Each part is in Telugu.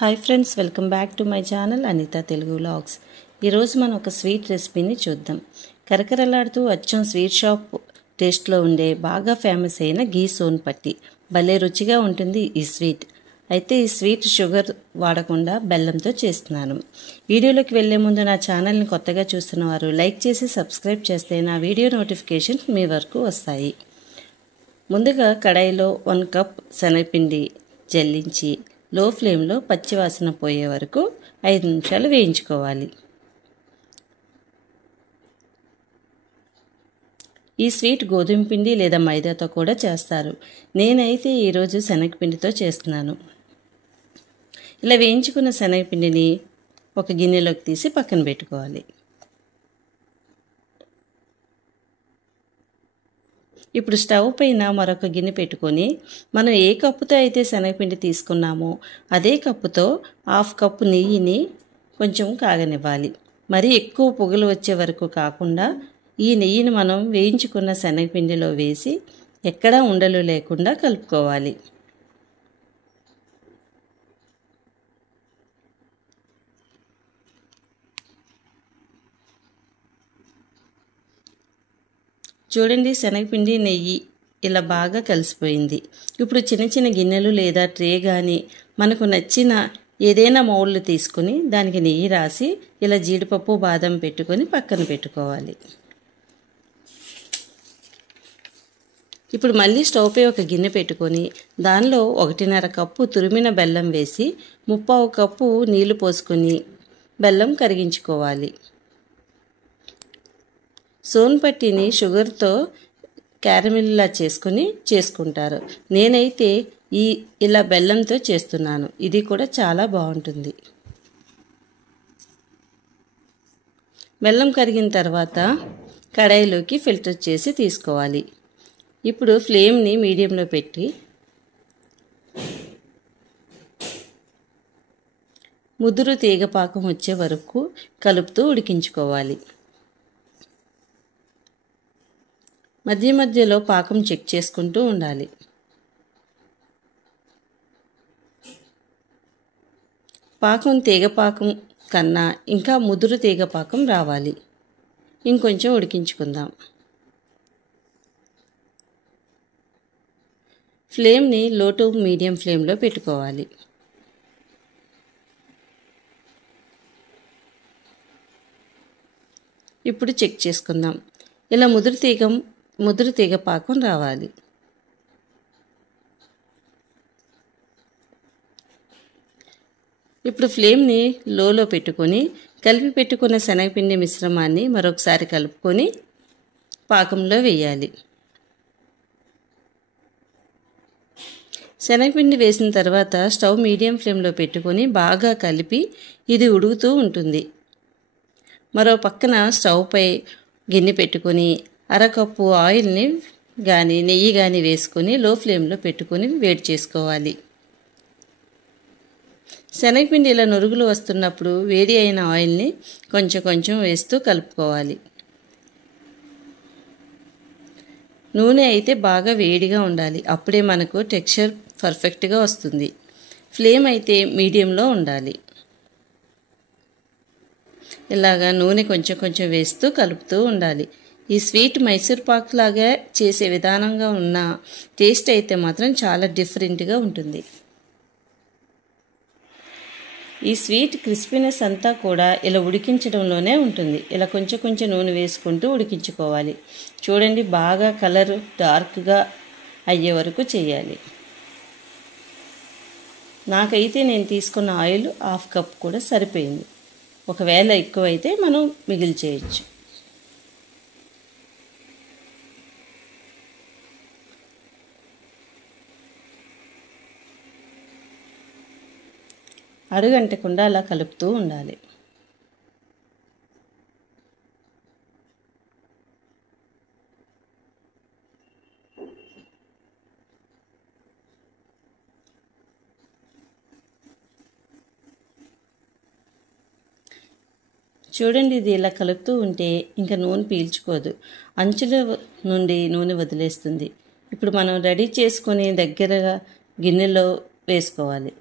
Hi friends, welcome back to my channel Anitha Telugu vlogs. ఈరోజు మనం ఒక స్వీట్ రెసిపీని చూద్దాం. కరకరలాడుతూ అచ్చం స్వీట్ షాప్ టేస్ట్లో ఉండే బాగా ఫేమస్ అయిన ఘీ సోన్ పట్టి. భలే రుచిగా ఉంటుంది ఈ స్వీట్. అయితే ఈ స్వీట్ షుగర్ వాడకుండా బెల్లంతో చేస్తున్నాను. వీడియోలోకి వెళ్లే ముందు నా ఛానల్ని కొత్తగా చూస్తున్న వారు లైక్ చేసి సబ్స్క్రైబ్ చేస్తే నా వీడియో నోటిఫికేషన్స్ మీ వరకు వస్తాయి. ముందుగా కడాయిలో 1 కప్ శనగపిండి జల్లించి లో ఫ్లేమ్లో పచ్చివాసన పోయే వరకు 5 నిమిషాలు వేయించుకోవాలి. ఈ స్వీట్ గోధుమ పిండి లేదా మైదాతో కూడా చేస్తారు. నేనైతే ఈరోజు శనగపిండితో చేస్తున్నాను. ఇలా వేయించుకున్న శనగపిండిని ఒక గిన్నెలోకి తీసి పక్కన పెట్టుకోవాలి. ఇప్పుడు స్టవ్ పైన మరొక గిన్నె పెట్టుకొని మనం ఏ కప్పుతో అయితే శనగపిండి తీసుకున్నామో అదే కప్పుతో 1/2 కప్పు నెయ్యిని కొంచెం కాగనివ్వాలి. మరి ఎక్కువ పొగలు వచ్చే వరకు కాకుండా ఈ నెయ్యిని మనం వేయించుకున్న శనగపిండిలో వేసి ఎక్కడా ఉండలు లేకుండా కలుపుకోవాలి. చూడండి, శనగపిండి నెయ్యి ఇలా బాగా కలిసిపోయింది. ఇప్పుడు చిన్న చిన్న గిన్నెలు లేదా ట్రే కానీ మనకు నచ్చిన ఏదైనా మౌల్డ్ తీసుకుని దానికి నెయ్యి రాసి ఇలా జీడిపప్పు బాదం పెట్టుకొని పక్కన పెట్టుకోవాలి. ఇప్పుడు మళ్ళీ స్టవ్ పై ఒక గిన్నె పెట్టుకొని దానిలో 1.5 కప్పు తురిమిన బెల్లం వేసి 3/4 కప్పు నీళ్లు పోసుకొని బెల్లం కరిగించుకోవాలి. సోన్ పట్టిని షుగర్తో క్యారమిల్లా చేసుకుంటారు. నేనైతే ఇలా బెల్లంతో చేస్తున్నాను. ఇది కూడా చాలా బాగుంటుంది. బెల్లం కరిగిన తర్వాత కడాయిలోకి ఫిల్టర్ చేసి తీసుకోవాలి. ఇప్పుడు ఫ్లేమ్ని మీడియంలో పెట్టి ముదురు తీగపాకం వచ్చే వరకు కలుపుతూ ఉడికించుకోవాలి. మధ్య మధ్యలో పాకం చెక్ చేసుకుంటూ ఉండాలి. పాకం తీగపాకం కన్నా ఇంకా ముదురు తీగపాకం రావాలి. ఇంకొంచెం ఉడికించుకుందాం. ఫ్లేమ్ని లో టు మీడియం ఫ్లేమ్లో పెట్టుకోవాలి. ఇప్పుడు చెక్ చేసుకుందాం. ఇలా ముదురు తీగ పాకం రావాలి. ఇప్పుడు ఫ్లేమ్ని లోలో పెట్టుకొని కలిపి పెట్టుకున్న శనగపిండి మిశ్రమాన్ని మరొకసారి కలుపుకొని పాకంలో వేయాలి. శనగపిండి వేసిన తర్వాత స్టవ్ మీడియం ఫ్లేమ్లో పెట్టుకొని బాగా కలిపి ఇది ఉడుకుతూ ఉంటుంది. మరో పక్కన స్టవ్ పై గిన్నె పెట్టుకొని 1/2 కప్పు ఆయిల్ని కానీ నెయ్యి కానీ వేసుకొని లో ఫ్లేమ్లో పెట్టుకొని వేడి చేసుకోవాలి. శనగపిండి ఇలా నురుగులు వస్తున్నప్పుడు వేడి అయిన ఆయిల్ని కొంచెం కొంచెం వేస్తూ కలుపుకోవాలి. నూనె అయితే బాగా వేడిగా ఉండాలి. అప్పుడే మనకు టెక్స్చర్ పర్ఫెక్ట్గా వస్తుంది. ఫ్లేమ్ అయితే మీడియంలో ఉండాలి. ఇలాగా నూనె కొంచెం కొంచెం వేస్తూ కలుపుతూ ఉండాలి. ఈ స్వీట్ మైసూర్ పాక్ లాగా చేసే విధానంగా ఉన్న టేస్ట్ అయితే మాత్రం చాలా డిఫరెంట్గా ఉంటుంది. ఈ స్వీట్ క్రిస్పీనెస్ అంతా కూడా ఇలా ఉడికించడంలోనే ఉంటుంది. ఇలా కొంచెం కొంచెం నూనె వేసుకుంటూ ఉడికించుకోవాలి. చూడండి, బాగా కలర్ డార్క్గా అయ్యే వరకు చేయాలి. నాకైతే నేను తీసుకున్న ఆయిల్ 1/2 కప్ కూడా సరిపోయింది. ఒకవేళ ఎక్కువైతే మనం మిగిలి చేయొచ్చు. అడుగంటకుండా అలా కలుపుతూ ఉండాలి. చూడండి, ఇది ఇలా కలుపుతూ ఉంటే ఇంకా నూనె పీల్చుకోదు, అంచుల నుండి నూనె వదిలేస్తుంది. ఇప్పుడు మనం రెడీ చేసుకొని దగ్గరగా గిన్నెలో వేసుకోవాలి.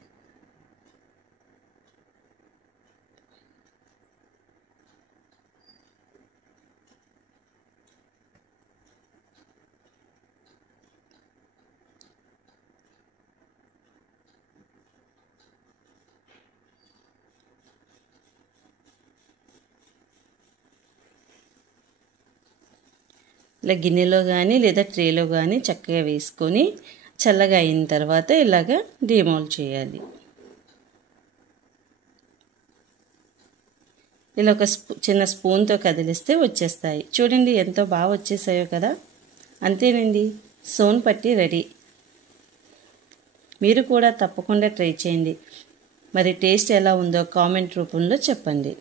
ఇలా గిన్నెలో కానీ లేదా ట్రేలో కానీ చక్కగా వేసుకొని చల్లగా అయిన తర్వాత ఇలాగా డిమోల్డ్ చేయాలి. ఇలా ఒక చిన్న స్పూన్తో కదిలిస్తే వచ్చేస్తాయి. చూడండి ఎంతో బాగా వచ్చేసాయో కదా. అంతేనండి, సోన్ పట్టి రెడీ. మీరు కూడా తప్పకుండా ట్రై చేయండి. మరి టేస్ట్ ఎలా ఉందో కామెంట్ రూపంలో చెప్పండి.